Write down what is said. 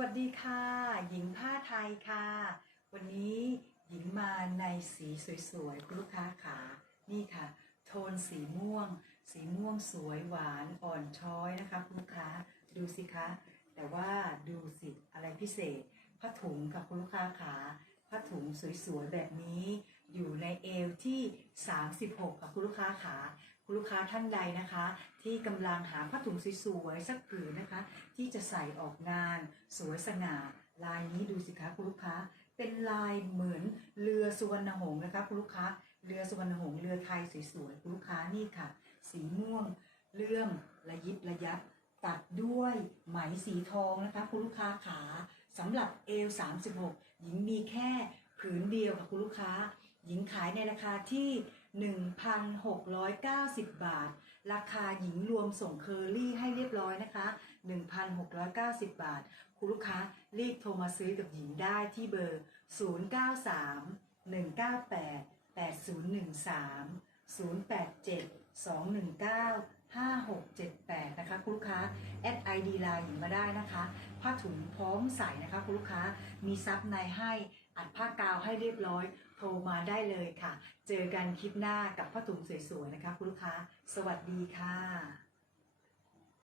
วัสดีค่ะ หญิงผ้าไทยค่ะ วันนี้หญิงมาในสีสวยๆคุณลูกค้าขานี่ค่ะ โทนสีม่วง สีม่วงสวยหวานอ่อนช้อยนะคะคุณลูกค้าดูสิคะ แต่ว่าดูสิอะไรพิเศษผ้าถุงค่ะคุณลูกค้าขาผ้าถุงสวยๆแบบนี้ อยู่ในเอวที่ 36ค่ะคุณลูกค้าขา คุณลูกค้าท่านใดนะคะ ที่กำลังหาผ้าถุงสวยๆสักผืนนะคะ ที่จะใส่ออกงาน สวยสง่า ลายนี้ดูสิคะคุณลูกค้า เป็นลายเหมือนเรือสุวรรณหงส์นะคะคุณลูกค้าเรือสุวรรณหงส์เรือไทยสวยๆคุณลูกค้านี่ค่ะ สีม่วงเลื่อมระยิบระยับ ตัดด้วยไหมสีทองนะคะคุณลูกค้าขาสำหรับเอล36หญิงมีแค่ผืนเดียวค่ะคุณลูกค้า หญิงขายในราคาที่ 1,690 บาท ราคาหญิงรวมส่งเคอรี่ให้เรียบร้อยนะคะ 1,690 บาท คุณลูกค้ารีบโทรมาซื้อกับหญิงได้ที่เบอร์ 093 198 8013 087 219 5678 นะคะ คุณลูกค้าแอดไอดีไลน์หญิงมาได้นะคะ ผ้าถุงพร้อมใส่นะคะ คุณลูกค้ามีซับในให้ อัดผ้ากาวให้เรียบร้อย โทรมาได้เลยค่ะ เจอกันคลิปหน้ากับผ้าถุงสวยๆนะคะ คุณลูกค้า สวัสดีค่ะ